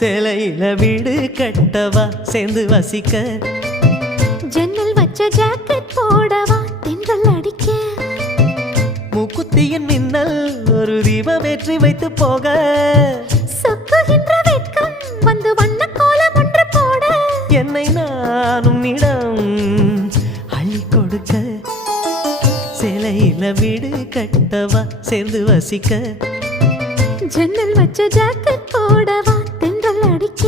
சேலையில வீடு கட்டவா சேர்ந்து வசிக்க ஜன்னல் வச்ச ஜாக்கெட் போடவா தென்றல் அடிக்க மூக்குத்தியின் மின்னல் ஒரு தீபம் ஏற்றி வைத்து போக சொக்குகின்ற வெட்கம் வந்து வண்ண கோலம் ஒன்று போட என்னை நானும் இடம் அள்ளி கொடுக்க சேலையில வீடு கட்டவா சேர்ந்து வசிக்க ஜன்னல் வச்ச ஜாக்கெட் போடவா தென்றல் அடிக்க